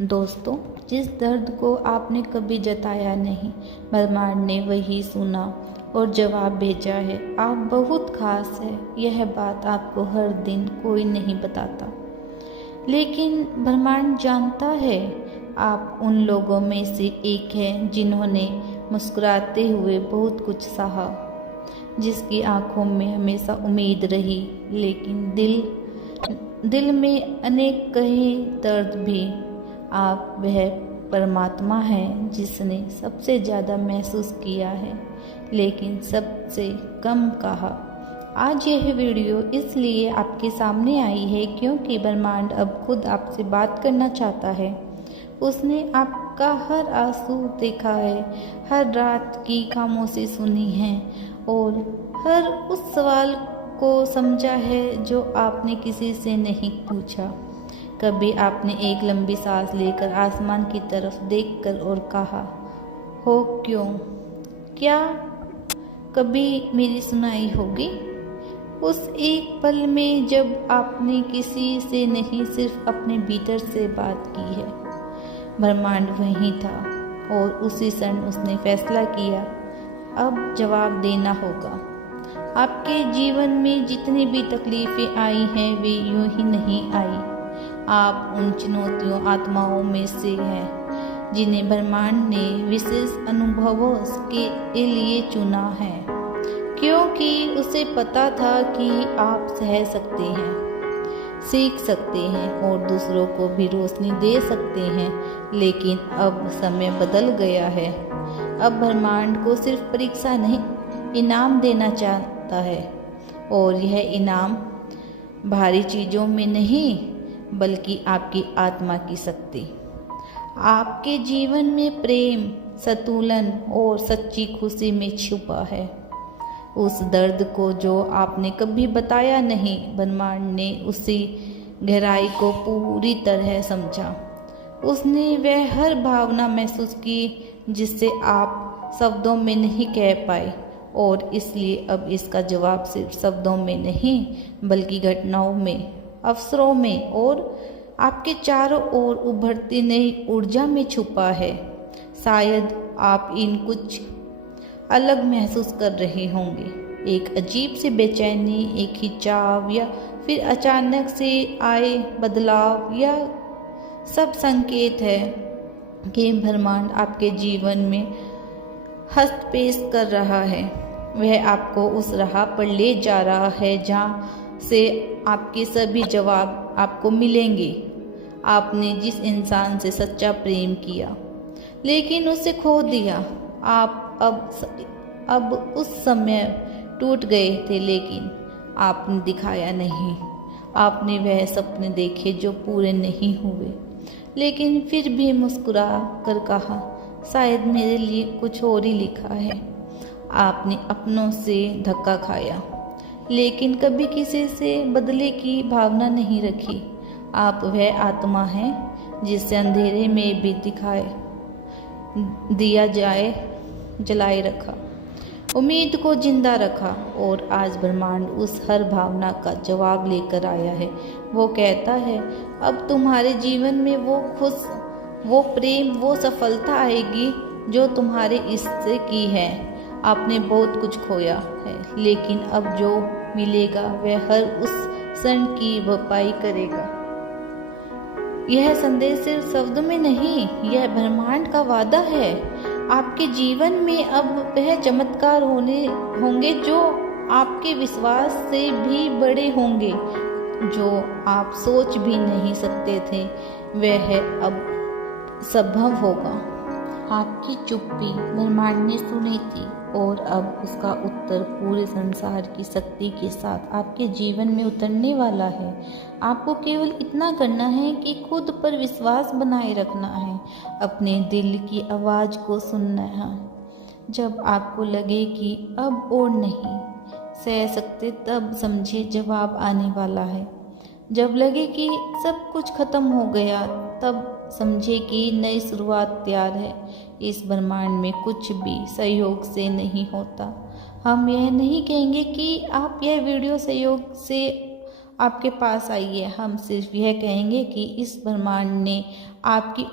दोस्तों, जिस दर्द को आपने कभी जताया नहीं, ब्रह्मांड ने वही सुना और जवाब भेजा है। आप बहुत खास है, यह बात आपको हर दिन कोई नहीं बताता, लेकिन ब्रह्मांड जानता है। आप उन लोगों में से एक हैं जिन्होंने मुस्कुराते हुए बहुत कुछ सहा, जिसकी आंखों में हमेशा उम्मीद रही, लेकिन दिल में अनेक कहे दर्द भी। आप वह परमात्मा हैं जिसने सबसे ज़्यादा महसूस किया है, लेकिन सबसे कम कहा। आज यह वीडियो इसलिए आपके सामने आई है क्योंकि ब्रह्मांड अब खुद आपसे बात करना चाहता है। उसने आपका हर आंसू देखा है, हर रात की खामोशी सुनी है और हर उस सवाल को समझा है जो आपने किसी से नहीं पूछा। कभी आपने एक लंबी सांस लेकर आसमान की तरफ देखकर और कहा, हो क्यों? क्या कभी मेरी सुनाई होगी? उस एक पल में जब आपने किसी से नहीं, सिर्फ अपने भीतर से बात की है। ब्रह्मांड वहीं था और उसी क्षण उसने फैसला किया, अब जवाब देना होगा। आपके जीवन में जितनी भी तकलीफें आई हैं वे यूं ही नहीं आई। आप उन चुनौतियों आत्माओं में से हैं जिन्हें ब्रह्मांड ने विशेष अनुभवों के लिए चुना है, क्योंकि उसे पता था कि आप सह सकते हैं, सीख सकते हैं और दूसरों को भी रोशनी दे सकते हैं। लेकिन अब समय बदल गया है। अब ब्रह्मांड को सिर्फ परीक्षा नहीं, इनाम देना चाहता है, और यह इनाम भारी चीज़ों में नहीं बल्कि आपकी आत्मा की शक्ति, आपके जीवन में प्रेम, संतुलन और सच्ची खुशी में छुपा है। उस दर्द को जो आपने कभी बताया नहीं, ब्रह्मांड ने उसी गहराई को पूरी तरह समझा। उसने वह हर भावना महसूस की जिससे आप शब्दों में नहीं कह पाए, और इसलिए अब इसका जवाब सिर्फ शब्दों में नहीं बल्कि घटनाओं में, अवसरों में और आपके चारों ओर उभरती नई ऊर्जा में छुपा है। शायद आप इन कुछ अलग महसूस कर रहे होंगे, एक अजीब सी बेचैनी, एक खिंचाव, या फिर अचानक से आए बदलाव। यह सब संकेत है कि ब्रह्मांड आपके जीवन में हस्तक्षेप कर रहा है। वह आपको उस राह पर ले जा रहा है जहाँ से आपके सभी जवाब आपको मिलेंगे। आपने जिस इंसान से सच्चा प्रेम किया लेकिन उसे खो दिया, आप अब उस समय टूट गए थे, लेकिन आपने दिखाया नहीं। आपने वह सपने देखे जो पूरे नहीं हुए, लेकिन फिर भी मुस्कुरा कर कहा, शायद मेरे लिए कुछ और ही लिखा है। आपने अपनों से धक्का खाया, लेकिन कभी किसी से बदले की भावना नहीं रखी। आप वह आत्मा हैं जिसे अंधेरे में भी दिया जलाए रखा, उम्मीद को जिंदा रखा, और आज ब्रह्मांड उस हर भावना का जवाब लेकर आया है। वो कहता है, अब तुम्हारे जीवन में वो प्रेम, वो सफलता आएगी जो तुम्हारे हिस्से की है। आपने बहुत कुछ खोया है, लेकिन अब जो मिलेगा वह हर उस क्षण की भरपाई करेगा। यह संदेश सिर्फ शब्द में नहीं, यह ब्रह्मांड का वादा है। आपके जीवन में अब वह चमत्कार होंगे जो आपके विश्वास से भी बड़े होंगे, जो आप सोच भी नहीं सकते थे वह अब संभव होगा। आपकी चुप्पी ब्रह्मांड ने सुनी थी, और अब उसका उत्तर पूरे संसार की शक्ति के साथ आपके जीवन में उतरने वाला है। आपको केवल इतना करना है कि खुद पर विश्वास बनाए रखना है, अपने दिल की आवाज़ को सुनना है। जब आपको लगे कि अब और नहीं सह सकते, तब समझे जवाब आने वाला है। जब लगे कि सब कुछ खत्म हो गया, तब समझे कि नई शुरुआत तैयार है। इस ब्रह्मांड में कुछ भी सहयोग से नहीं होता। हम यह नहीं कहेंगे कि आप यह वीडियो सहयोग से आपके पास आई है, हम सिर्फ यह कहेंगे कि इस ब्रह्मांड ने आपकी